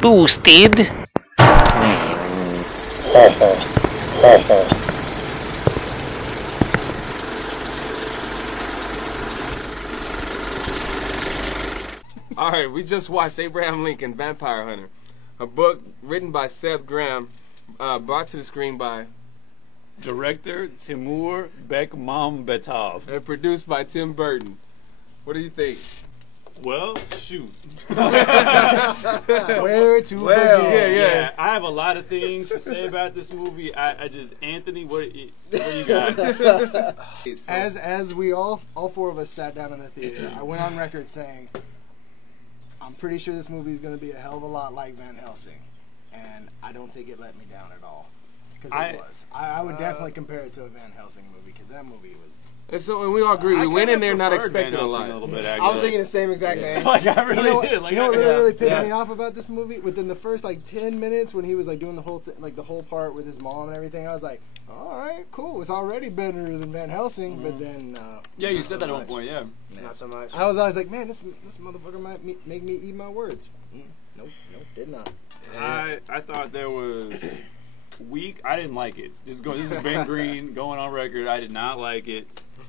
boosted. All right, we just watched Abraham Lincoln, Vampire Hunter, a book written by Seth Graham, brought to the screen by director Timur Bekmambetov, and produced by Tim Burton. What do you think? Well, shoot. Where to begin? Yeah. I have a lot of things to say about this movie. I just, Anthony, what you got? As we all four of us sat down in the theater, I went on record saying, I'm pretty sure this movie is going to be a hell of a lot like Van Helsing, and I don't think it let me down at all. Because it was. I would definitely compare it to a Van Helsing movie, because that movie was... And so, and we all agree, we went in there not expecting a lot. A bit, I was thinking the same exact thing. Like, I really did. Like, you know what really pissed me off about this movie? Within the first, 10 minutes, when he was, doing the whole the whole part with his mom and everything, I was like, all right, cool. It's already better than Van Helsing, but then... yeah, you said that at one point, yeah. Not so much. I was always like, man, this motherfucker might make me eat my words. Nope, did not. I thought there was... weak. I didn't like it. This is Ben Green going on record. I did not like it.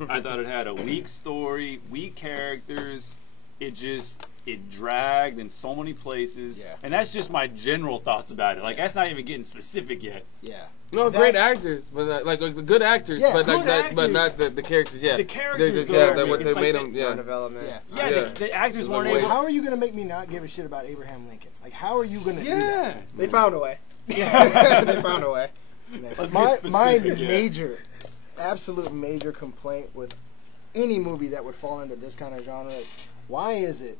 I thought it had a weak story, weak characters. It dragged in so many places. Yeah. And that's just my general thoughts about it. Like, that's not even getting specific yet. Yeah. No, great actors, but good actors, Yeah, but good actors. but not the characters. Yeah, The characters, what they it's made like them. Yeah, Development. Yeah, Yeah. The actors weren't Like, able. How are you going to make me not give a shit about Abraham Lincoln? How are you going to do that? They found a way. They found a way. Let's my get specific, major, absolute major complaint with any movie that would fall into this kind of genre is, why is it,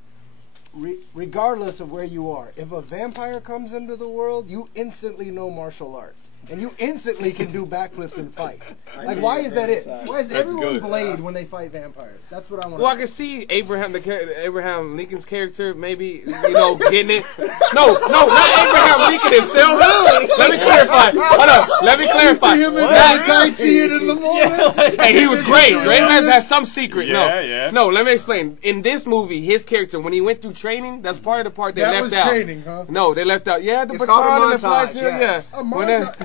regardless of where you are, if a vampire comes into the world, you instantly know martial arts. And you instantly can do backflips and fight. Why is that it? Why is everyone Blade when they fight vampires? That's what I want to Well, I can see Abraham Lincoln's character maybe, getting it. No, not Abraham Lincoln himself. Let me clarify. Hold on. Let me clarify. Hey, he was great. Great has some secret. No, let me explain. In this movie, his character, when he went through training, that's part of the part they left out. That was training, huh? No, they left out. Yeah, the It's baton called a and the fly montage, too. yes. A montage.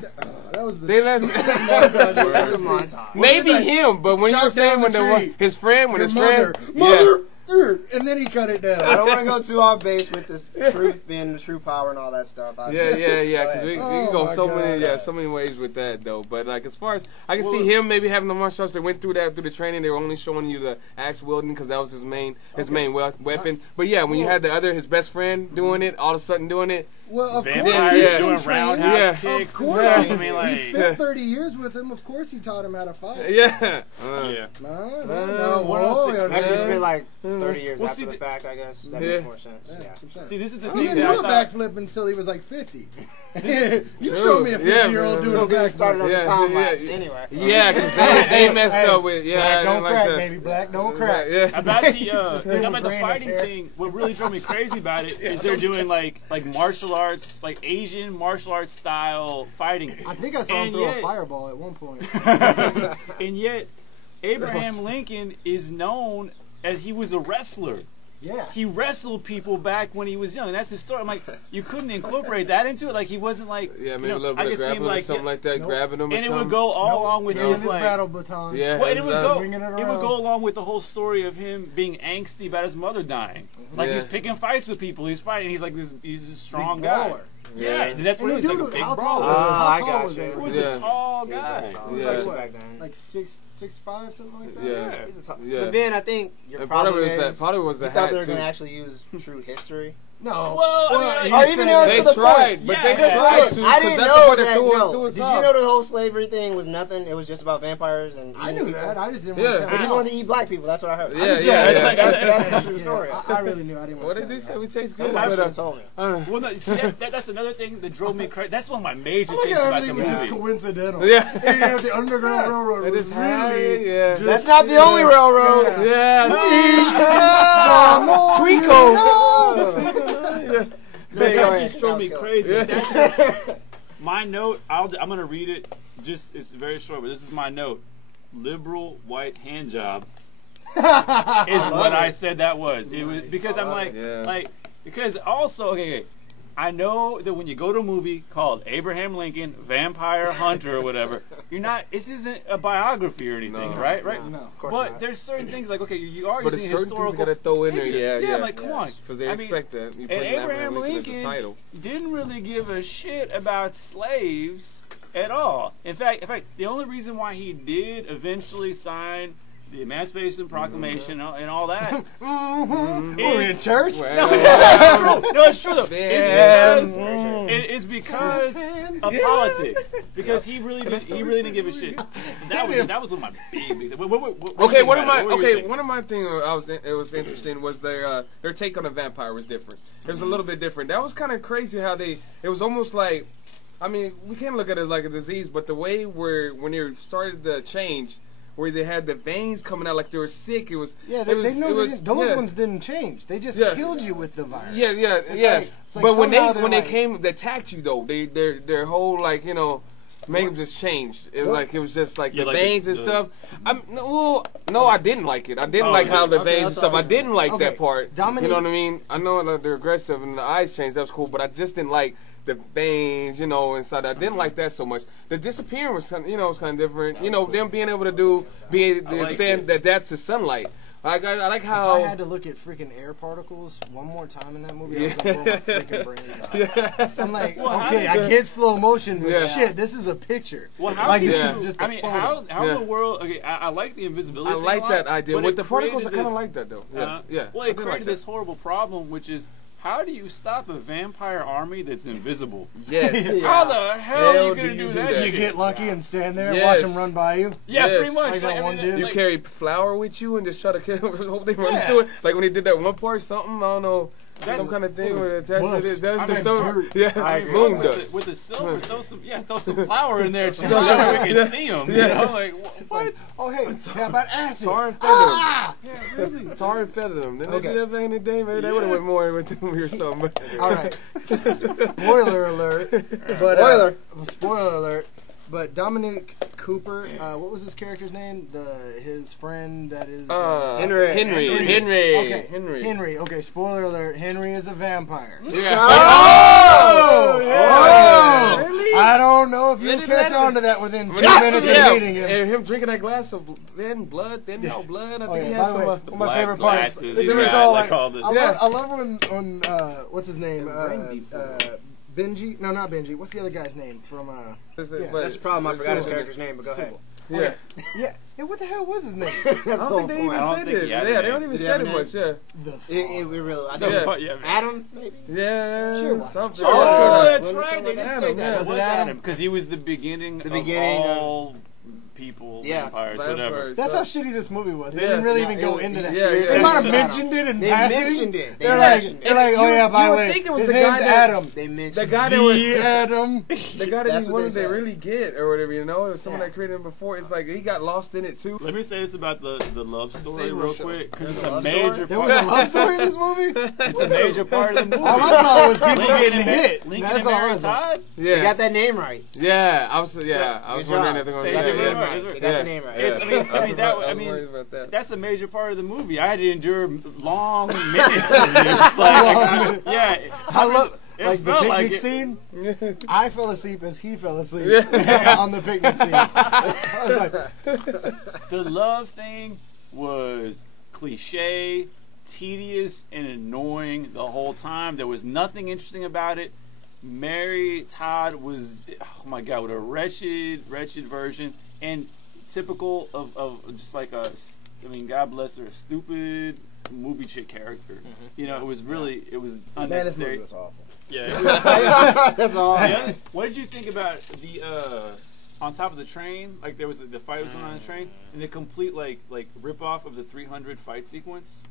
That was the They left. That's a montage. Maybe him, but when you were Chop saying down when the tree. his friend, mother, and then he cut it down. I don't want to go too off base with this truth being the true power and all that stuff. Yeah. Because we can go my so God. many ways with that though. But as far as I can see him maybe having the martial arts, they went through the training. They were only showing you the axe wielding because that was his main weapon. But yeah, when you had his best friend doing it, all of a sudden doing it. Well, of course, Vampires doing roundhouse kicks. Of course, and stuff. he, I mean, he spent 30 years with him. Of course, he taught him how to fight. Yeah. No. What else? Actually, spent like 30 years Well, after see, the fact, I guess. That Yeah. makes more sense. Yeah. See, this is the He thing didn't that I do a thought. backflip until he was like 50. You showed me a 50-year-old doing a Don't get me started on backflip. the time lapse anyway. Yeah, because they messed up with Black don't crack, that. baby. Black don't crack. Yeah. About the Grand fighting hair. thing, what really drove me crazy about it is they're doing like martial arts, like Asian martial arts style fighting. I think I saw him And throw a yet- fireball at one point. And yet, Abraham Lincoln is known as he was a wrestler. Yeah. He wrestled people back when he was young. And that's his story. I'm like, you couldn't incorporate that into it? Like, he wasn't like, Yeah, maybe you know, a little I bit of could see him grappling or like, something like that, grabbing them or and it something. would go all along with His his like, battle baton. Yeah, well, and it would Swinging it go. It would around. go along with the whole story of him being angsty about his mother dying. Like Yeah. he's picking fights with people. He's fighting. He's like this. He's a strong Big guy. brawler. Yeah, that's what And he's the like. A dude, big how tall brawler. was he? I How tall got was you. he? He was Yeah. a tall guy. Especially back then. Like 6'5", something like that? Yeah. He's a top. Yeah. But then I think your And part of problem it was is that. Part of it was the you thought hat they were too. going to actually use true history. No. Well, I mean, Or even though They to the tried, point. but Yeah, they because tried Look, to. I 'cause didn't that's know the part that. that threw No. us Did you off. know the whole slavery thing was nothing? It was just about vampires and. I knew that. I just didn't Yeah. want to They tell just you. wanted to eat black people. That's what I heard. Yeah, That's yeah. like- That's the true story. I really knew. I didn't What want to did tell they you. say? We taste good. Somebody But, should have told me. Well, no, see, that's another thing that drove me crazy. That's one of my major I like things how about the everything was just movie. coincidental. Yeah. Yeah, the Underground Railroad It was is high, really yeah. just- That's not the only railroad. Yeah. Big That old just drove me house crazy. Yeah. That's just- my note, I'm going to read it. Just it's very short, but this is my note. Liberal white hand job is what I said that was. It was because I'm like, Yeah. like Because also, okay, I know that when you go to a movie called Abraham Lincoln, Vampire Hunter or whatever, this isn't a biography or anything, right? No, of course But not. there's certain things like, okay, you are But using there's certain historical things you gotta throw in there. figure. Yeah. like, come on. Because they expect that. You put And Abraham as the Lincoln title. didn't really give a shit about slaves at all. In fact, the only reason why he did eventually sign the Emancipation Proclamation and all that We're in church. no, it's true though. Man. It's because of politics. Because he really didn't give a shit. So that was one of my big. Okay, one of my things it was interesting was their take on the vampire was different. It was a little bit different. That was kind of crazy how it was almost like, I mean, we can't look at it like a disease, but the way when they started to change, where they had the veins coming out like they were sick, it was those ones didn't change. They just killed you with the virus. It's like but when they attacked you though, their whole like makeup just changed. It was just like the veins and stuff. No, I didn't like it. I didn't like how the veins and stuff. I didn't like that part. Dominique, you know what I mean? I know that they're aggressive and the eyes changed. That was cool, but I just didn't like the veins, inside. I didn't like that so much. The disappearing was kind of, was kind of different. Them being able to adapt to sunlight. I like how. If I had to look at freaking air particles one more time in that movie, I was gonna blow my freaking brains out. I'm like, okay, I get slow motion, but shit, this is a picture. Well, how this is just a photo. how in the world? Okay, I like the invisibility. I like that idea. With the particles, I kind of this, like that though. Well, it created this horrible problem, which is, how do you stop a vampire army that's invisible? Yes. How the hell are you gonna do that? You get lucky and stand there and watch them run by you. Yeah, pretty much. You carry flour with you and just try to hope they run into it. Like when they did that one part, something I don't know. Some kind of thing where it attached to it. That's just so moon dust. With the silver, throw some flour in there so we can see them. Like what? Oh hey, how about acid? Tar and feather them. Really? Tar and feather them. Didn't they do that back in the day? Maybe they would have went more with the movie or something. All right. Spoiler alert. But spoiler alert. But Dominic Cooper, what was his character's name? His friend that is Henry. Okay, Henry. Henry. Okay, spoiler alert. Henry is a vampire. Yeah. Really? I don't know if you'll catch on to that within 2 minutes of meeting him. And him drinking that glass of thin blood. I think he has some. One of my favorite parts. I love when what's his name? Benji? No, not Benji. What's the other guy's name from? That's the problem. I forgot his character's name, but go ahead. Yeah. Yeah. What the hell was his name? I don't think they even said it. They don't even say it much. Yeah. Adam, maybe. Yeah. Sure. Something. Oh, that's right. They did say that. Was It it was Adam? Adam because he was the beginning of all people, vampires, whatever. That's how shitty this movie was. They didn't really even go into that. Yeah, They yeah. might have mentioned it in passing. mentioned it. They're like, oh yeah, by the way, think it was his the name's guy that- Adam. They mentioned The guy that was Adam. the guy that That's these what ones they they said. really get or whatever, It was someone that created him before. It's like he got lost in it too. Let me say this about the love story Say real real quick because it's a a love major story? There was a love story in this movie? It's a major part of the movie. All I saw was people getting hit. Lincoln That's and all I Mary saw. Todd. You got that name right. I was Good wondering job. if they're going They to got do the name that. right. You got the name right. That's a major part of the movie. I had to endure long minutes of this. I love it the felt picnic like it. scene. I fell asleep as he fell asleep on the picnic scene. I was like, The love thing was cliche, tedious, and annoying the whole time. There was nothing interesting about it. Mary Todd was, oh my God, with a wretched version, and typical of just like God bless her, a stupid movie chick character. It was really, it was man, this unnecessary. movie was awful. Yeah. That's all. What did you think about the on top of the train? Like there was the fight was going on the train, and the complete like rip off of the 300 fight sequence.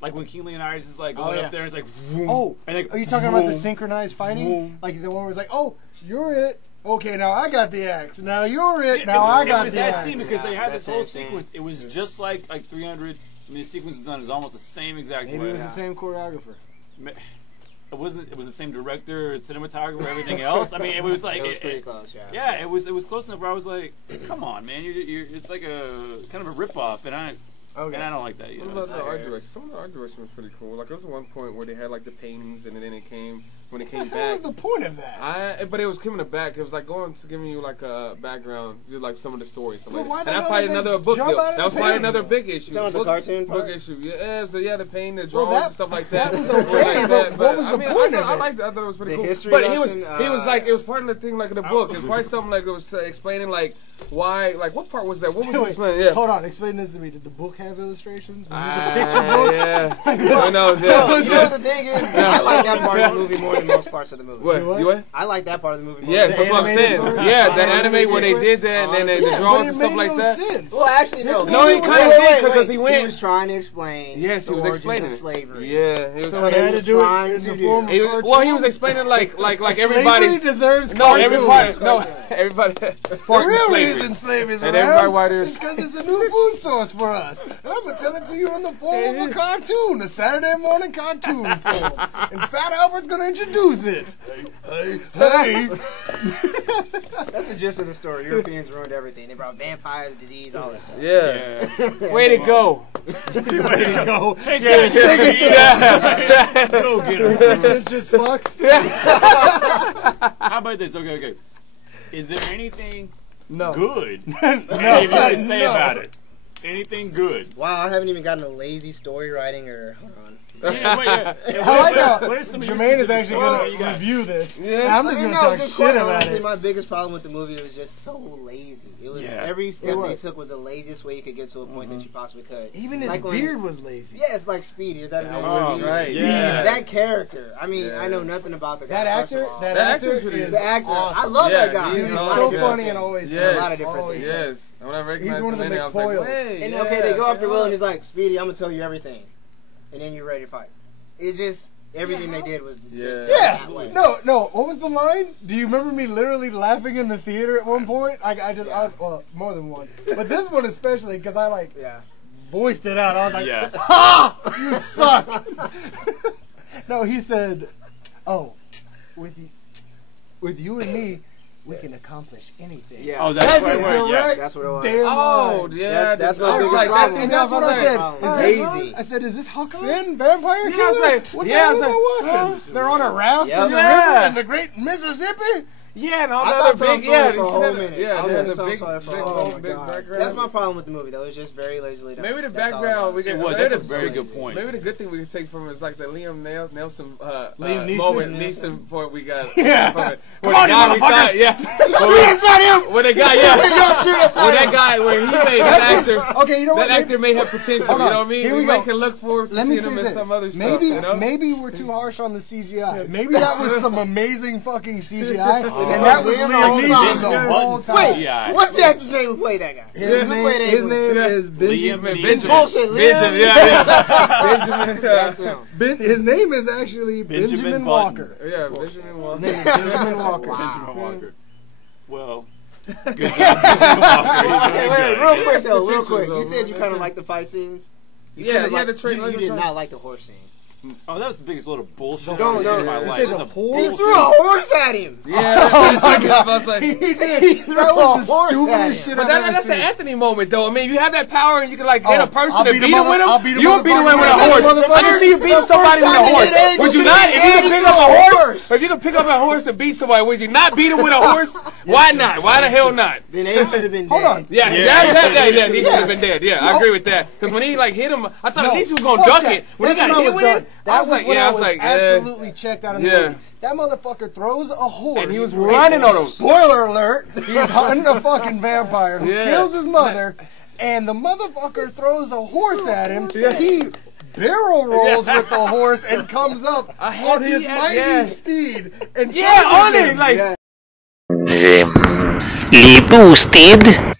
Like when King Leonidas is like going up there, and it's like vroom, Oh, and like, are you talking about the vroom. synchronized fighting? Vroom. Like the one where it's like, oh, you're it. Okay, now I got the axe. Now you're it. Now I got It was the that axe. scene because they had That's this whole that scene. sequence. It was just like 300. I mean, the sequence was done is almost the same exact Maybe way. it was the same choreographer. It wasn't. It was the same director, cinematographer, everything else. I mean, it was like It was pretty close, yeah. Yeah, it was close enough where I was like, come on, man, you're it's like a kind of a rip off, and Okay. And I don't like that either. What about the art direction? Some of the art direction was pretty cool. Like there was one point where they had like the paintings, and then it came when it came What back. was the point of that? But it was coming back. It was like giving you like a background, just like some of the stories. But why the and that's hell probably did they another book jump deal. out of That was the probably painting? another big issue. Talking about the cartoon book part? issue. Yeah, so yeah, the painting, the Well, drawings and stuff like that. that was okay, but what was the point of it? I thought it was pretty The cool. history But lesson, he was like, it was part of the thing like in the book. It was probably something like it was explaining like why, like what part was that? What was he Wait, explaining? Yeah. Hold on, explain this to me. Did the book have illustrations? Was this a picture book? Yeah. Who knows? No, Yeah. you know what the thing is? I like that part of the movie more than most parts of the movie. What? You what? I like that part of the movie more Yes, than that's what I'm saying. animated Yeah, part? that Honestly, anime when they did that, and then the Yeah, drawings but and it stuff made like no that. sense. Well, actually, no. No, he kinda did, because he went- He was trying to explain. Yes, he the was origins explaining of it. slavery. Yeah, he was So trying they had to do it trying in to the do form of He was, cartoon? well, he was explaining like Slavery everybody's deserves no cartoon. everybody The part in real slavery. reason slavery's And everybody around why is there's because it's a new food source for us. I'm gonna tell it to you in the form of a cartoon, a Saturday morning cartoon form, and Fat Albert's gonna introduce it. Hey. That's the gist of the story. Europeans ruined everything. They brought vampires, disease, all that stuff. Yeah. Way to go. Way to go. Take Yes, it. stick it to Yeah. Go get her. pretentious fucks. How about this? Okay. Is there anything No. good No. any of you can say No. about it? Anything good? Wow, I haven't even gotten a lazy story writing or. Hold on. Yeah, wait, yeah. I like how What is some of your Jermaine is specific actually stories? going What you to got? review this. Yeah. And I'm just going to talk just shit quite about honestly, it. my biggest problem with the movie was just so lazy. It was Yeah. every step It they was. took was the laziest way you could get to a point that you possibly could. Even his Like when- beard was lazy. Yeah, it's like Speedy. Is that his name? Oh, Speedy. right. Yeah. That character. I mean, Yeah. I know nothing about the guy. That first of actor, all. that That actor actor's really is the actor. I awesome. love that Yeah, guy. he's He's Oh, so yeah. funny and always Yes. a lot of different always things. Yes. And when I recognized He's one of him, the I was like, McCoyles. hey, And yeah, okay, they go after yeah. Will, and he's like, "Speedy, I'm gonna tell you everything," and then you're ready to fight. It's just everything they did was just Yeah. Yeah. that way. No. What was the line? Do you remember me literally laughing in the theater at one point? I was, well, more than one. But this one especially, because I like Yeah. voiced it out. I was like, Yeah. ha! You suck! No, he said, oh, with you and me, we can accomplish anything. Yeah. Oh, That's that's a right. Right, yeah. direct That's what it was. damn Oh, line. yeah. That's my I was biggest like, problem. that And thing, that's what I said. problem. Is this Lazy. I said, is this Huck Finn, Vampire Yeah, I was Killer? like- What the yeah, I hell was am I like, watching? They're on a raft Yep. in the Yeah. river in the great Mississippi? Yeah, and all I the thought other Tom big, Sawyer yeah, for a you whole said minute. that, yeah, I was they had into the Tom big, Sawyer for a big, whole big, minute. big God. background. That's my problem with the movie, though. It's just very lazily done. Maybe the That's all it background we was. can. It was. maybe That's a the- very good point. Maybe the good thing we can take from it is like the Liam Nelson Liam Neeson? moment, Neeson point we got. Yeah. From it. Come When on, the guy you we thought, motherfuckers. yeah. Sure, that's not him. When the guy, yeah. Y'all sure that's When not that him? guy, when he made That's that just- actor, okay, you know what? that actor may have potential. Hold You on. know what I mean? Here We we may go. can look forward to Let me seeing say him in this. some other Maybe, stuff. You know? maybe we're too harsh on the CGI. Maybe that was some amazing fucking CGI, Oh, and that was Liam Liam Neeson. Neeson the whole time. Wait, CGI. what's the actor's name who played that guy? His Who name, played his Avery? name Yeah. is Liam Benjamin. Neeson. Bullshit, Liam. Benjamin, yeah. Benjamin. That's him. His name is actually Benjamin Button. Walker. Yeah, Benjamin His Walker. name is Benjamin Walker. Benjamin Walker. Well, good job, Benjamin Walker. He's Okay, really wait, good. real quick though, real Potential, quick. though, You said you man. kind of like the fight scenes. Yeah, Kinda yeah, the like- train. You did not like the horse scene. Oh, that was the biggest load of bullshit No, I've ever seen no, in my you life. said That's the a horse? He bullshit. threw a horse at him. Yeah, Oh my God. I was like, He did. He threw That a was the horse at stupidest him. shit but I've ever that's the seen. Anthony moment, though. I mean, you have that power and you can like hit Oh, a person I'll to beat beat a him with I'll him. beat a You would beat him with a motherfucker. horse. Motherfucker. I can see you beating somebody with a horse. Would you not? If you can pick up a horse, if you can pick up a horse and beat somebody, would you not beat him with a horse? Why not? Why the hell not? Then Abe should have been dead. Hold on. Yeah, he should have been dead. Yeah, I agree with that. Because when he like hit him, I thought at least he was gonna fuck duck that. it. When he That's got when I hit was with done. it, That I was like, when yeah, I was like, absolutely checked out of the Yeah. movie. That motherfucker throws a horse. And he was running on him. Spoiler alert, he's hunting a fucking vampire who Yeah. kills his mother, and the motherfucker throws a horse at him. He barrel rolls with the horse and comes up on his mighty yeah. steed and Yeah, on charges it, him. like. Lee boosted.